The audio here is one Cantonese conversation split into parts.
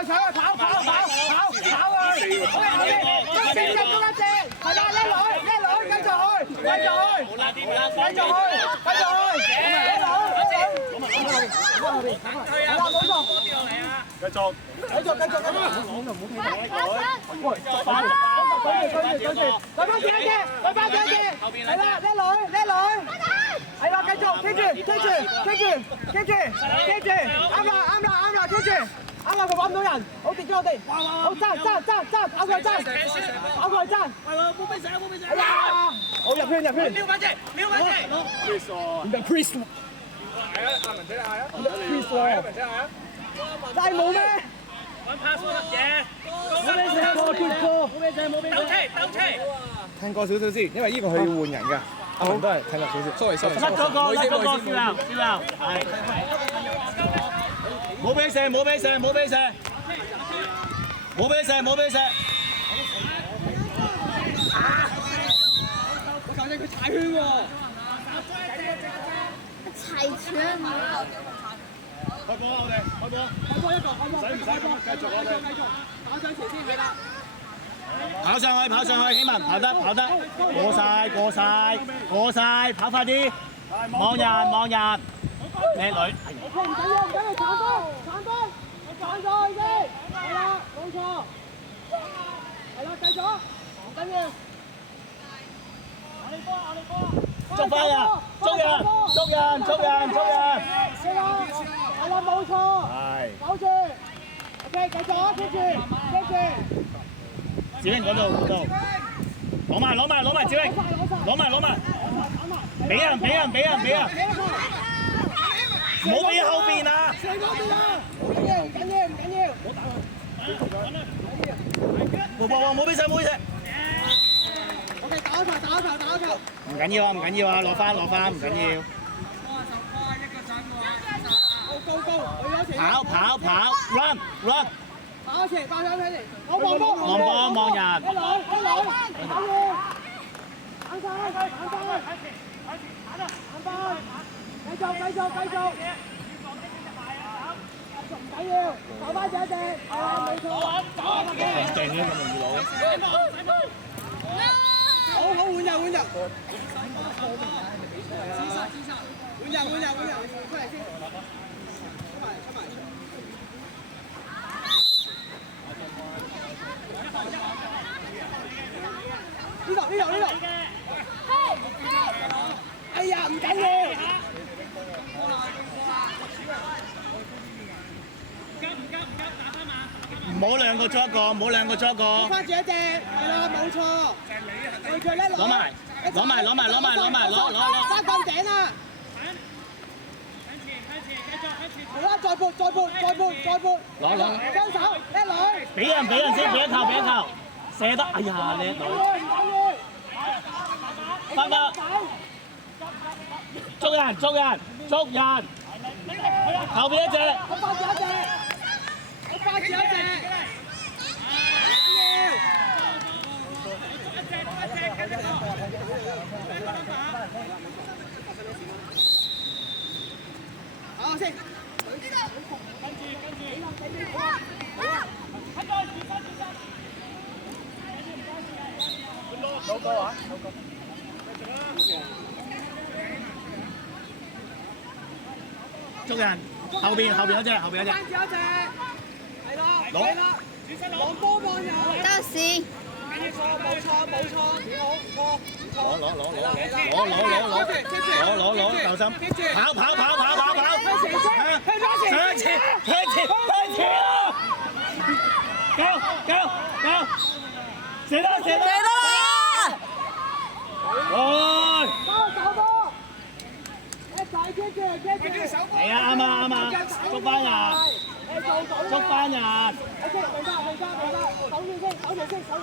佢，跑佢，跑佢，好嘅，先入中一隻，係啦，叻女，繼續去，繼續去，後邊，係啦，冇錯，繼續，喂，快啲，係啦，叻女，係啦，繼續，傾住，啱啦，傾住。啱啦，佢揾唔到人，好跌咗我哋，好爭，跑過去爭，冇俾成，哎呀，好入圈，撩翻隻，唔係 Priest， 係啊，阿文仔係啊 ，Priest 喎，阿文仔係啊，真係冇咩？揾 pass 得嘢，冇俾鬥車，聽過少少先，因為呢個佢要換人㗎，阿文都係聽過少少 ，sorry，甩咗個，少流，係。冇俾射！我求你佢踩圈喎！踩圈啊！開波啊！我哋開波一個，使唔使繼續跑上前先，係啦！跑上去，希文跑得，過晒，跑快啲！望人，靚女。唔緊要，鏟咗已經，係啦，冇錯，係啦，繼續，唔緊要。我哋波，捉翻人，捉人，係啦，冇錯，係，保住 ，OK， 繼續啊，接住，子英嗰度，攞埋，子英，攞埋，俾人。唔好俾後邊啊！唔緊要，冇俾射。OK， 打球。唔緊要啊，攞翻，唔緊要。跑 ，run。跑前，跑上嚟，望人。繼續，唔緊要，跑翻一隻，係啊，冇錯。勁咧，咁容易攞。好換人。換人，出嚟先。出埋。呢度。哎呀，唔緊要。唔好兩個捉一個，翻住一隻，係啦，冇錯。攞埋，揸鋼頂啊！好啦，再撥，攞，雙手，叻女。俾人先，俾一球，射得，哎呀，叻女。翻得，捉人，後邊一隻。發住一隻，好先，高啊！捉人，後邊嗰隻，係啦，攞波望人，得時。冇錯，幾好，唔錯，攞，留心，跑，向前，夠，射得啦！手波，一齊接住，係啊，啱啊，捉翻人。OK， 明白，守住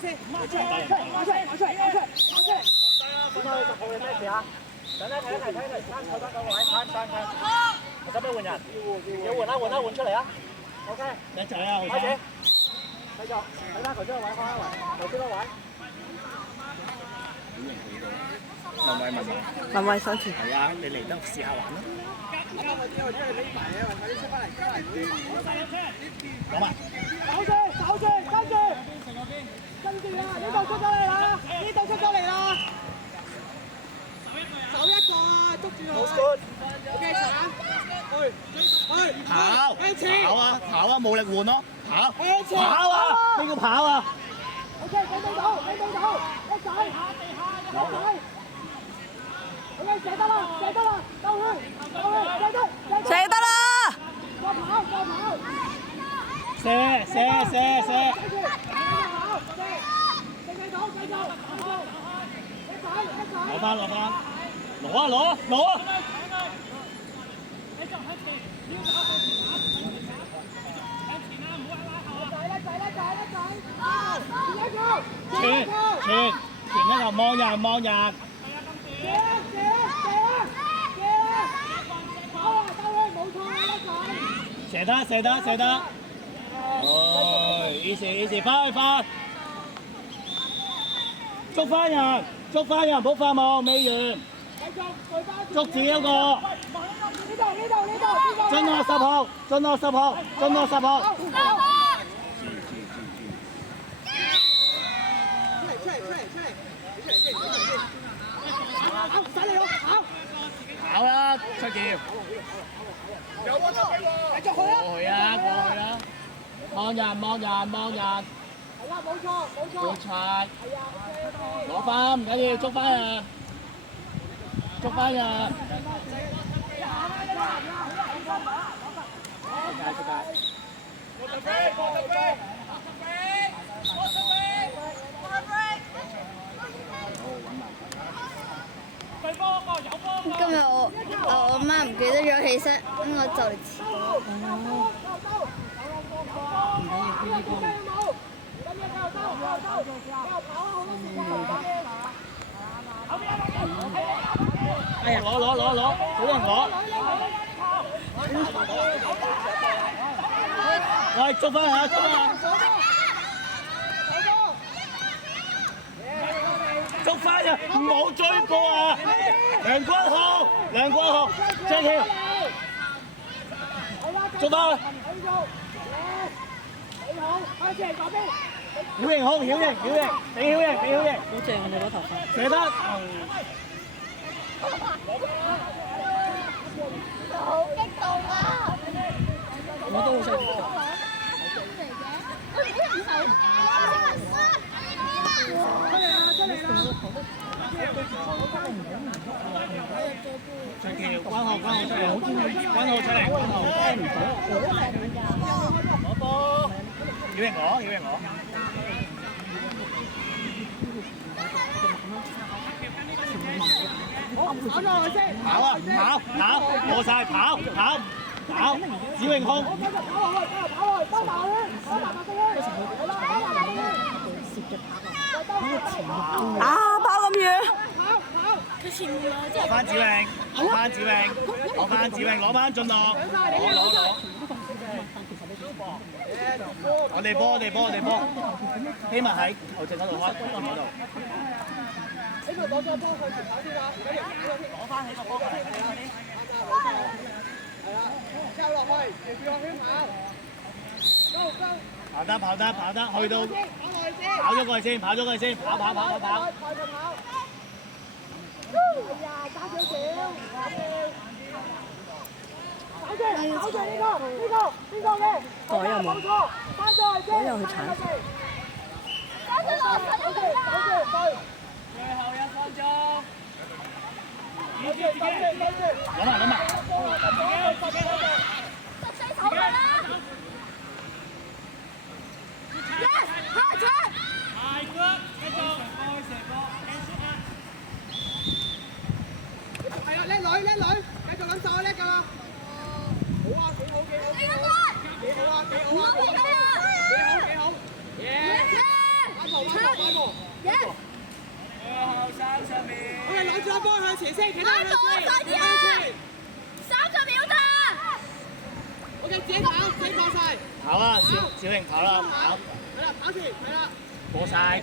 先，跑出嚟。點解10號嘅咩事啊？等睇，坐翻嗰個位，睇。使唔使換人？要換出嚟啊 ！OK， 一齊啊，開始，繼續，睇翻頭先個位，開一圍，頭先個位。文慧手持。係啊，你嚟得試下玩啦。我知，因為匿埋嘅，快啲出翻嚟。攞埋。出咗嚟啦，呢度出咗嚟啦，手一個啊，捉住佢。OK， 跑啊，冇力換咯，跑啊，呢個跑啊。OK， 你到，一仔。OK， 射得啦，到去，射得啦！過跑。射！繼續，落翻，攞啊！前一個望人。射得。哦，easy，快！捉翻人，唔好發夢，未完。捉住一個。進落10號。跑啦，出橋。繼續去啊！過去啦。望人。係啦，冇錯。好彩。攞翻，唔緊要，捉翻人。出界。今日我媽唔記得咗起身，我就嚟遲。哎呀，攞，好多人攞。喂，捉翻人！捉翻人，唔好追過啊！梁君豪，張橋，捉翻！曉瑩好，曉瑩，俾曉瑩，好正啊！你嗰頭髮。射得。好激動啊！我都好想。長期關號出嚟，攞波，曉瑩我。跑咗去先。跑，過晒，跑，子榮控。跑去，兜埋去。啊！跑咁遠。攞翻子榮，攞翻進樂。攞。我哋波，希望喺後正嗰度開嗰度。呢度攞咗波去前跑先啦，攞翻起個波過嚟。係啦，之後落去，條圈跑。跑得，去到跑咗過去先，跑。係啊，加少少。跑住呢個嘅。我有冇？冇錯，翻咗去先。我有去鏟。最後1分鐘。攞埋。Yes， 開場。係 good， 繼續開射波。係啊，叻女，繼續諗手叻㗎啦。好啊，幾好。幾好啊。Yes。我哋攞住個波向前先，其他向前。30秒咋？我哋自己跑晒。跑啊，小瑩跑啦，跑。係啦，跑前，係啦。過晒。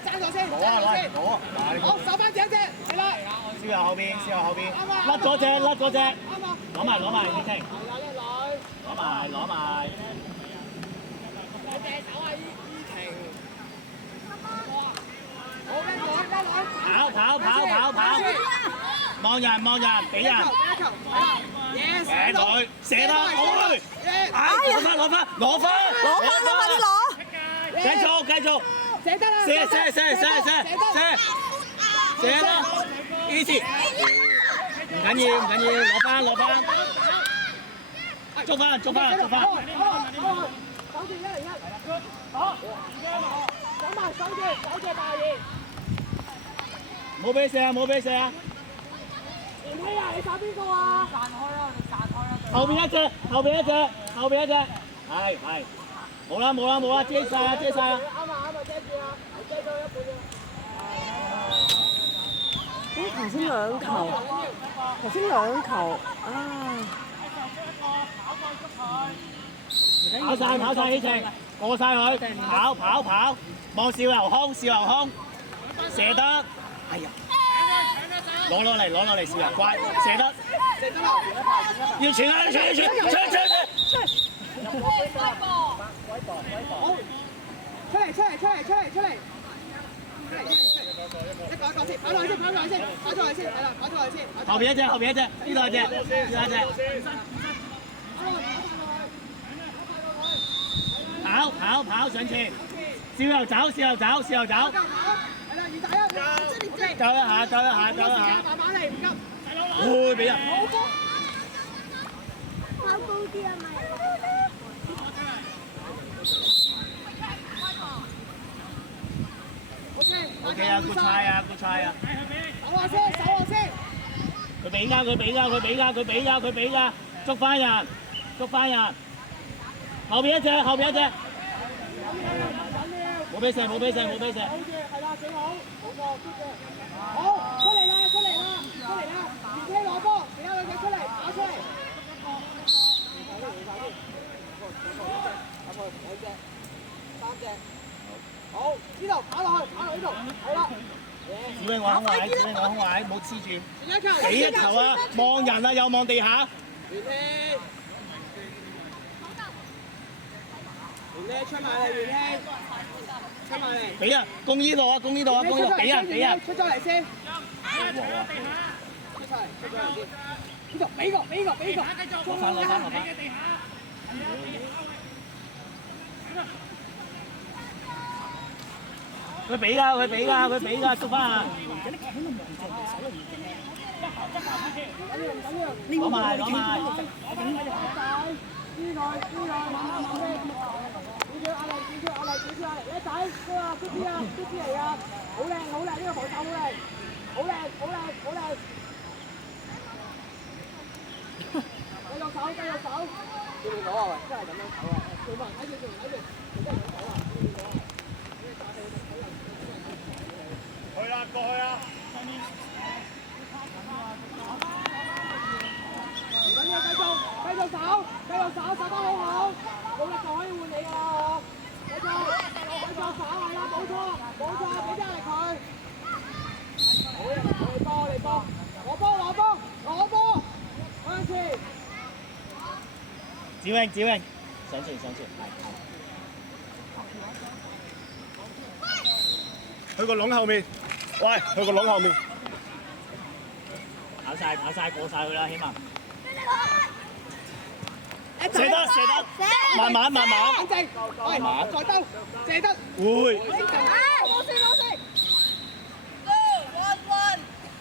爭咗先，攞啊攞攞，好，手翻正正，係啦，燒右後邊，燒右後邊，甩咗隻，甩咗隻，攞埋攞埋，你聽，攞埋攞埋。跑！望人望人，俾人，射佢，射得好去，攞翻，快啲攞！繼續，射啦 ，easy， 唔緊要，攞翻，捉翻，守住101，好，守住大二，冇俾射啊！連希啊，你打邊個啊？散開啦！後邊一隻，係，冇啦，遮晒啊！啱啊，遮住啊，遮咗一半啊。頭先兩球，啊！跑晒起程，過晒佢，跑，望笑牛空，射得，哎呀！攞落嚟，笑人乖，射得，要傳啊！出嚟！一個先，跑落去先，係啦，跑出去先。後邊一隻，呢度一隻。跑上前，笑又走。係啦，2打1，走一下。慢慢嚟，唔急。會俾人。跑高啲啊咪。OK 啊，good try 啊！手下先。佢俾㗎，捉翻人。後邊一隻，冇俾射。係啦，幾好，冇錯，好，出嚟啦！連希攞波，其他兩隻出嚟，打出嚟。3隻，好，呢度跑落呢度，好啦。小英往空位，冇黐住。俾一球啊！望人啊，又望地下。連希出埋嚟，俾啊！攻呢度，俾人。出咗嚟先。呢度俾個。攞翻。佢俾㗎，捉翻啊！攞埋。叻仔，嚟啊！好靚，呢個防守好靚。繼續守。見唔到啊？喂，真係咁樣守啊！做乜睇住，真係咁樣守啊！過去啊！唔緊要，繼續守，守得好好，努力就可以換你㗎啦！繼續守，係啦，冇錯，俾啲力佢。好，嚟波，攞波，向前。子榮，上前，去個籠後面，跑晒，過晒佢啦，希望。射得，慢慢，冷靜，再兜，射得。會。冇事。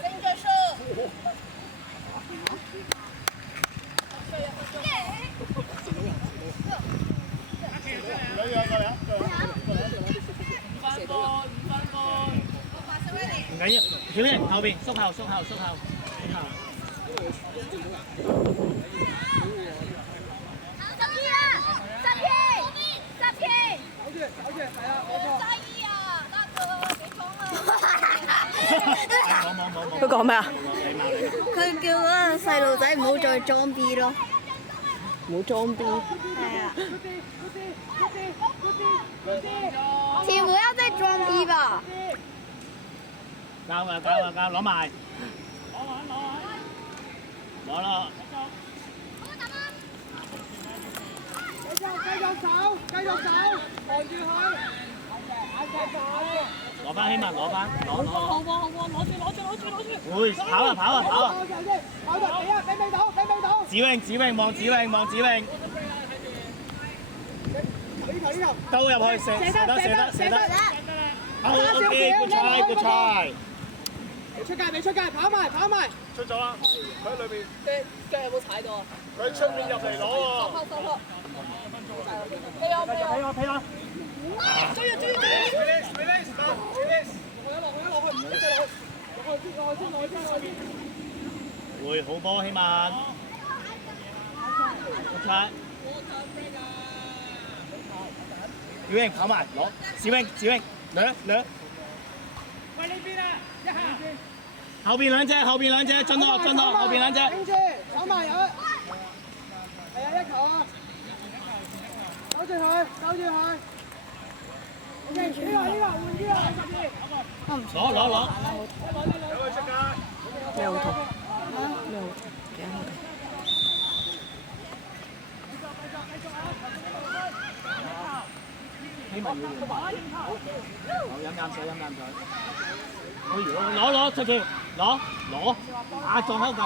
拎着數。唔緊要，小英後邊縮後。守住，係啊，冇錯。佢講咩啊？佢叫嗰個細路仔唔好再裝 B 咯。唔好裝 B。係啊。天不要再裝 B 吧。交，攞埋。攞啦！繼續手，望住佢。攞翻希文，攞翻，攞。攞住！會跑啊！跑到俾未到。子榮望子榮。呢頭。兜入去射得。OK，good try。未出界，跑埋。出咗啦，佢喺裏邊。腳有冇踩到啊？佢喺出面入嚟攞喎。收波。飛啊！追！會好波，希文。出。小榮跑埋攞，小榮兩。喂呢邊啊，一下。後邊兩隻，進落，後邊兩隻。頂住，走埋入。係啊，一球啊！守住佢。OK，呢個換啲啊，12。攞。咩好痛？咩好痛？幾好痛？希文要飲啖水。攞出去，攞。啊，撞口撳。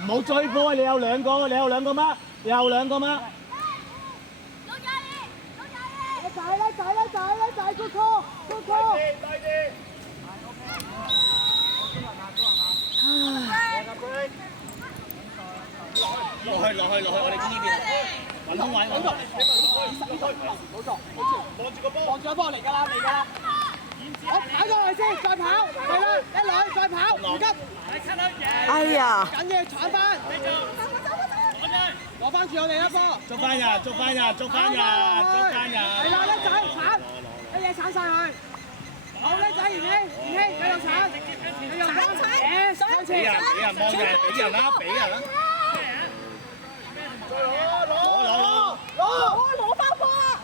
唔好追波，你有兩個嗎？叻仔 ，good call。落去，我哋知呢邊。揾空位。冇錯。望住個波嚟㗎啦。我跑咗去先，再跑。係啦，一女再跑，唔急。哎呀！緊要搶翻。攞翻住我哋啦波。捉翻人。係啦，叻仔鏟，一嘢鏟晒佢。好叻仔，元希，繼續鏟。俾人望人，俾人啦。攞翻波啊！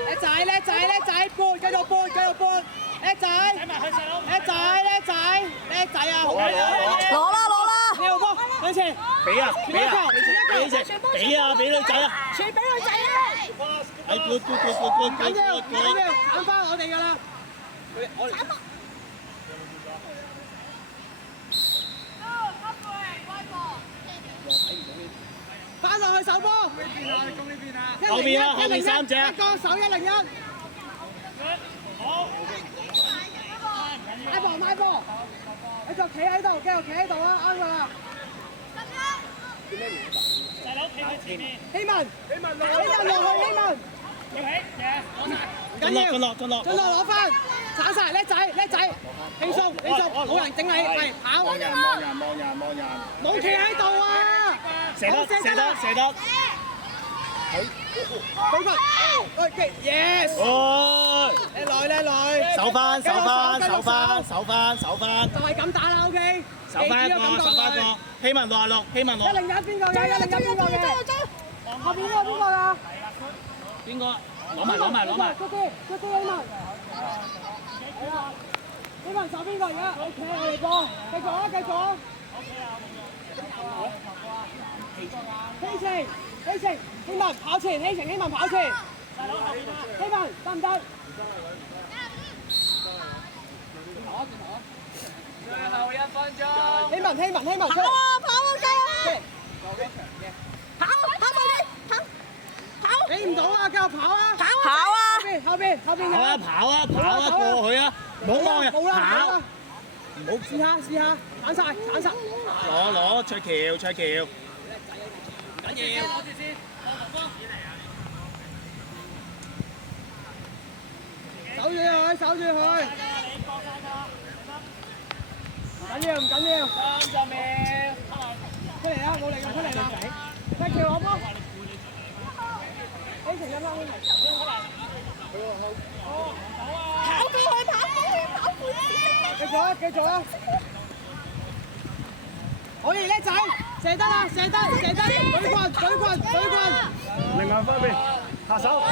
叻仔，繼續撥，叻仔啊！好攞啦！呢個波向前，俾女仔啊！傳俾女仔啊！係 good，緊要，鏟翻我哋㗎啦！翻落去手波。後邊三隻。一個手101。買波，你就企喺度，繼續企喺度啊，啱㗎啦。細佬企喺前面。希文落去，希文。要起，唔緊要，進落攞翻，鏟晒，叻仔，輕鬆，冇人整你，係跑。望人。冇企喺度啊！射得。俾佢，喂 ，yes！ 叻女，手翻，就係咁打啦 ，OK。手翻一個，希文66，希文101邊個嘅？後邊嗰個邊個㗎？邊個？攞埋。嗰啲希文。係啦，希文守邊個而家 ？OK， 我哋波，繼續啊！希晴，希文跑前，希文跑前。希文得唔得？最後1分鐘。希文，跑啊雞啊！跑！俾唔到啊，繼續跑啊！跑啊！後邊跑啊！過去啊！唔好望人，跑！唔好試下，鏟晒。攞卓橋。緊要，攞住先，守住佢。唔緊要。30秒。出嚟啦，冇力㗎，出嚟啦。踢橋攞波。希晴有冇？跑過去！繼續啊！可以叻仔，射得！舉棍！另外方面，下手。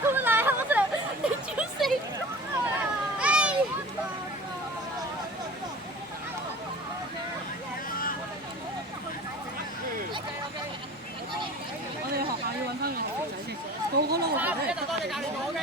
佢咪賴口上，你照死！我哋學校要揾翻個學仔先，個個都會。多謝教練，我嘅